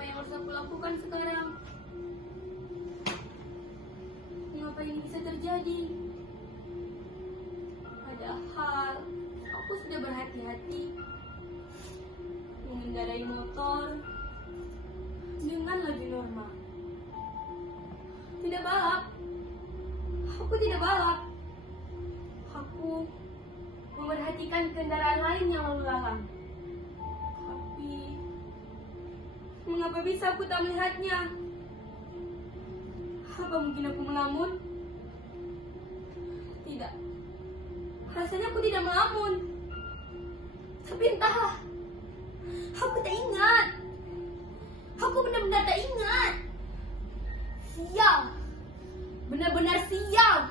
Apa yang harus aku lakukan sekarang? Mengapa ini bisa terjadi? Padahal aku sudah berhati-hati mengendarai motor dengan laju normal. Tidak balap. Aku tidak balap. Aku memerhatikan kendaraan lain yang lalu lalang. Tapi mengapa bisa aku tak melihatnya? Apa mungkin aku melamun? Tidak. Rasanya aku tidak melamun. Tapi entahlah. Aku tak ingat. Aku benar-benar tak ingat. Sial. Benar-benar sial.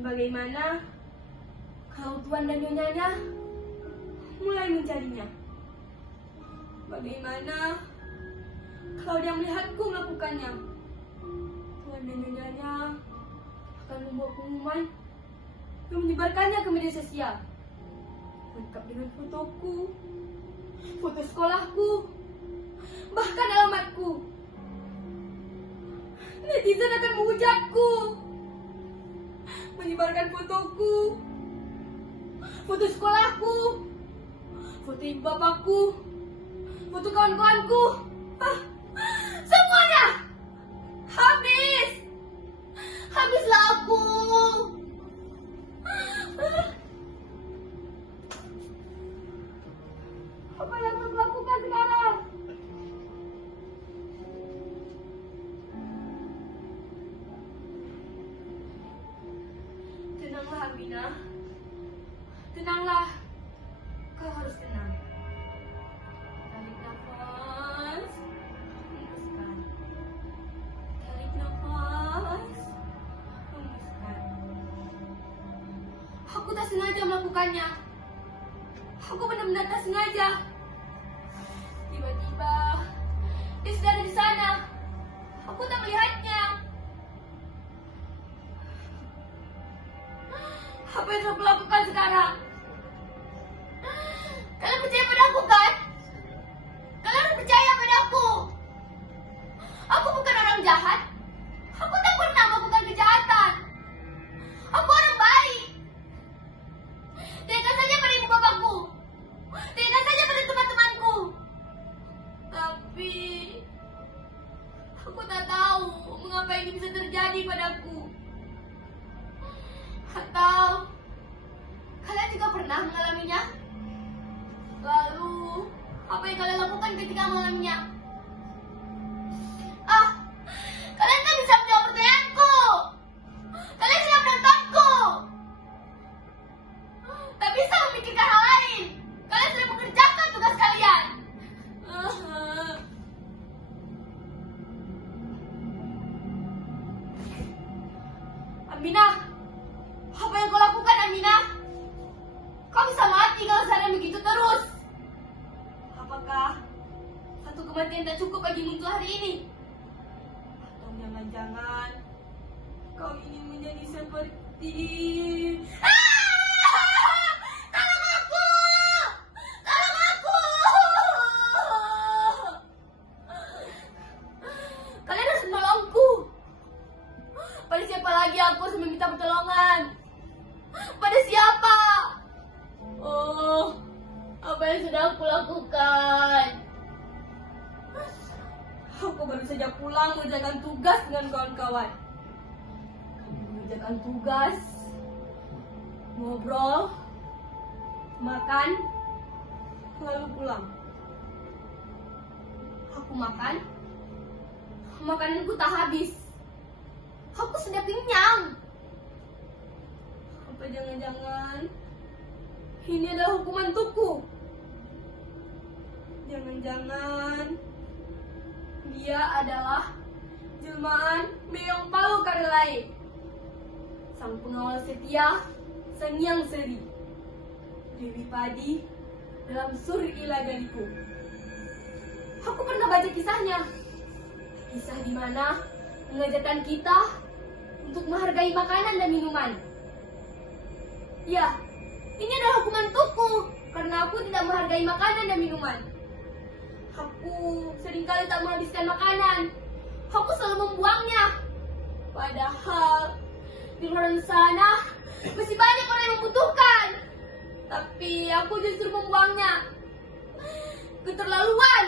Bagaimana kalau tuan dan nyonyanya mulai mencarinya? Bagaimana kalau dia melihatku melakukannya? Tuan dan nyonyanya akan membuat pengumuman yang menyebarkannya ke media sosial, lengkap dengan fotoku, foto sekolahku, bahkan alamatku. Netizen akan menghujatku, menyebarkan fotoku, foto sekolahku, foto ibu bapakku, foto kawan-kawanku. Semuanya habis. Habislah aku. Apa yang harus lakukan sekarang? Tenanglah, Aminah. Tenanglah. Kau harus tenang. Tarik nafas. Hembuskan. Tarik nafas. Hembuskan. Aku tak sengaja melakukannya. Aku benar-benar tak sengaja. Tiba-tiba dia sudah ada di sana. Aku tak melihatnya. Apa yang harus aku lakukan sekarang? Kalian percaya padaku kan? Kalian harus percaya padaku. Aku bukan orang jahat. Aku tak pernah melakukan kejahatan. Aku orang baik. Tanyakan saja pada ibu bapakku. Tanyakan saja pada teman-temanku. Tapi aku tak tahu mengapa ini bisa terjadi padaku. Atau kalian juga pernah mengalaminya? Lalu apa yang kalian lakukan ketika mengalaminya? Kalian kan bisa menjawab pertanyaanku. Kalian sudah menontonku. Tak bisa memikirkan hal lain. Kalian sudah mengerjakan tugas kalian. Aminah, apa yang kau lakukan, Aminah? Kau bisa mati kalau seandainya begitu terus. Apakah satu kematian tak cukup bagimu untuk hari ini? Atau jangan-jangan kau ingin menjadi seperti... Tolong aku! Tolong aku! Kalian harus menolongku. Pada siapa lagi aku harus meminta pertolongan? Pada siapa? Oh, apa yang sudah aku lakukan? Aku baru saja pulang mengerjakan tugas dengan kawan-kawan. Mengerjakan tugas, ngobrol, makan, lalu pulang. Aku makan, makananku tak habis. Aku sudah kenyang. Apa jangan-jangan ini adalah hukuman untukku? Jangan-jangan dia adalah jelmaan Meong Palu Karelai, sang pengawal setia, sang yang seri, Dewi Padi dalam Suri Ilagaliku. Aku pernah baca kisahnya. Kisah di mana mengajarkan kita untuk menghargai makanan dan minuman. Ya, ini adalah hukuman untukku. karena aku tidak menghargai makanan dan minuman. Aku seringkali tak menghabiskan makanan. Aku selalu membuangnya. Padahal di luar sana masih banyak orang yang membutuhkan. Tapi aku justru membuangnya. Keterlaluan.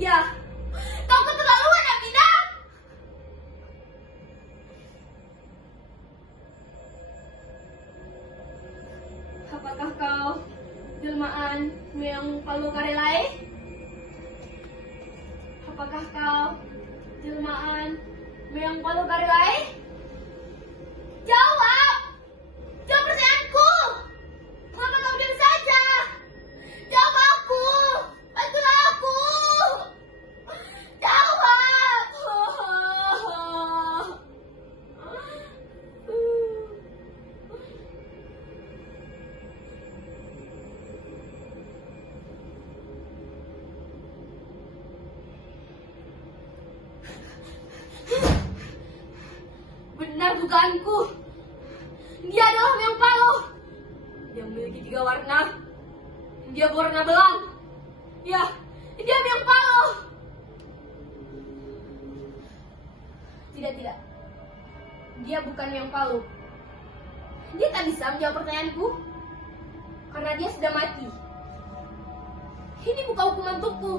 Ya, kau keterlaluan, Aminah. Apakah kau jelmaan yang palu karelai? Apakah kau jelmaan yang palu karelai? Jawab! Jawab pertanyaanku! Mengapa kau diam saja? Jawab aku! Bantulah aku! Jawab! Benar dugaanku. Dia adalah Meong Palo. Dia memiliki 3 warna. Dia berwarna belang. Ya, dia Meong Palo. Tidak. Dia bukan Meong Palo. Dia tak bisa menjawab pertanyaanku. Karena dia sudah mati. Ini bukan hukuman untukku.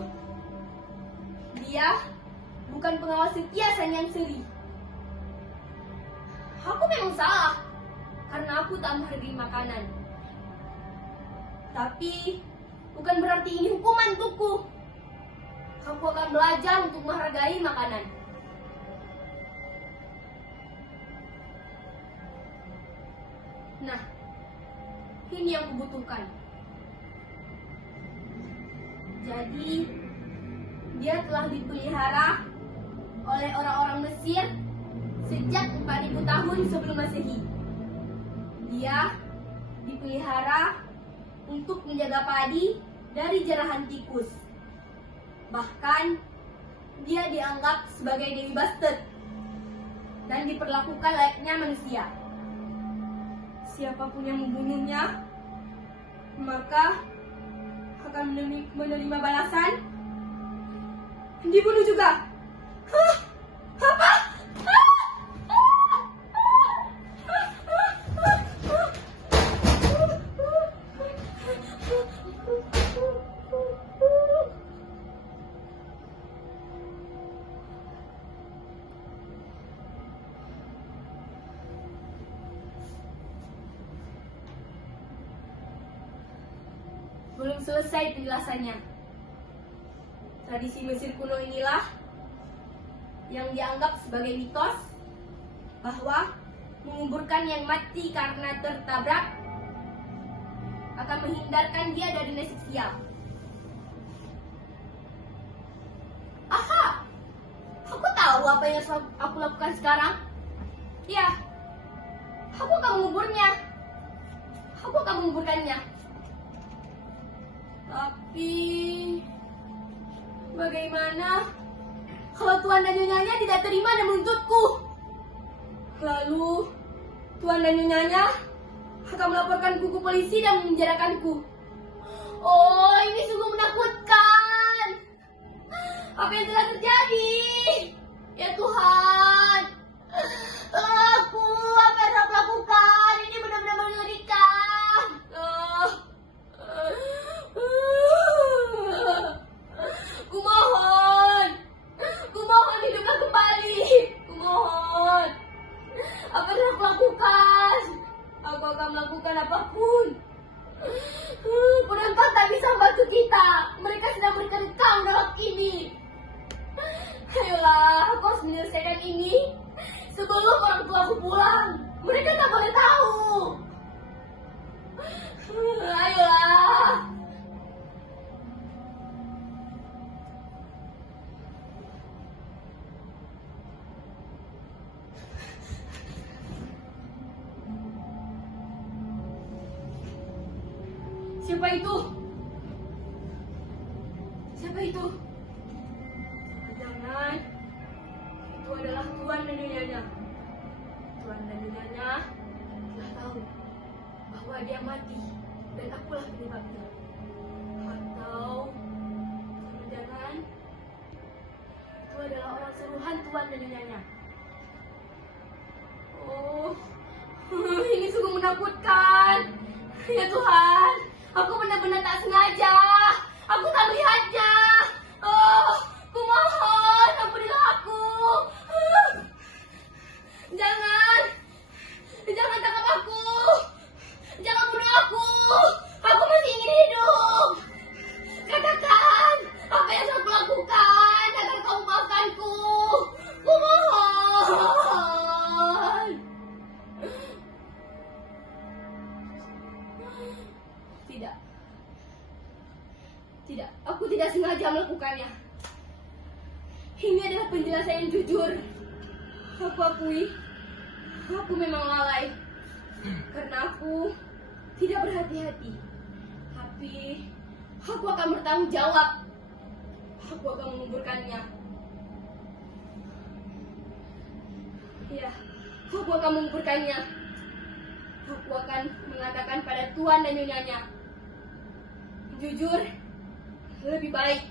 Dia bukan pengawal setia Sanyang Seri. Aku memang salah karena aku tak menghargai makanan. Tapi bukan berarti ini hukuman untukku. Aku akan belajar untuk menghargai makanan. Nah, ini yang kubutuhkan. Jadi, dia telah dipelihara oleh orang-orang Mesir sejak 4000 tahun sebelum Masehi. Dia dipelihara untuk menjaga padi dari jarahan tikus. Bahkan, dia dianggap sebagai Dewi Bastet dan diperlakukan layaknya manusia. Siapapun yang membunuhnya, maka akan menerima balasan, dibunuh juga. Hah? Apa? Belum selesai penjelasannya. Tradisi Mesir kuno inilah yang dianggap sebagai mitos bahwa menguburkan yang mati karena tertabrak akan menghindarkan dia dari nasib sial. Aha, aku tahu apa yang harus aku lakukan sekarang. Ya, aku akan menguburnya. Aku akan menguburkannya. Tapi bagaimana kalau Tuan dan Nyonyanya tidak terima dan menuntutku? Lalu Tuan dan Nyonyanya akan melaporkanku ke polisi dan memenjarakanku. Oh, ini sungguh menakutkan. Apa yang telah terjadi? Ya Tuhan, aku apa yang harus aku lakukan? Ini benar-benar mengerikan. Kumohon hiduplah kembali. Kumohon. Apa yang aku lakukan? Aku akan melakukan apapun. Penonton tak bisa membantu kita. Mereka sedang berkekang dalam ini. Ayolah, aku harus menyelesaikan ini sebelum orang tuaku pulang. Mereka tak boleh tahu. Ayolah. Siapa itu? Siapa itu? Jangan. Itu adalah Tuan dan Nyonyanya. Tuan dan Nyonyanya telah tahu bahwa dia mati dan akulah penyebabnya. Atau jangan-jangan itu adalah orang suruhan tuan dan nyonyanya. Oh, ini sungguh menakutkan. Ya Tuhan, aku benar-benar tak sengaja. Aku tak melihatnya. Oh, kumohon, ampunilah aku. Jangan tangkap aku. Jangan bunuh aku. Aku masih ingin hidup. Katakan apa yang sudah kulakukan agar kau maafkanku. Kumohon. Tidak, aku tidak sengaja melakukannya. Ini adalah penjelasan yang jujur. Aku akui, aku memang lalai. Karena aku tidak berhati-hati. Tapi, aku akan bertanggung jawab. Aku akan menguburkannya. Ya, aku akan menguburkannya. Aku akan mengatakan pada tuan dan nyonyanya. Jujur, lebih baik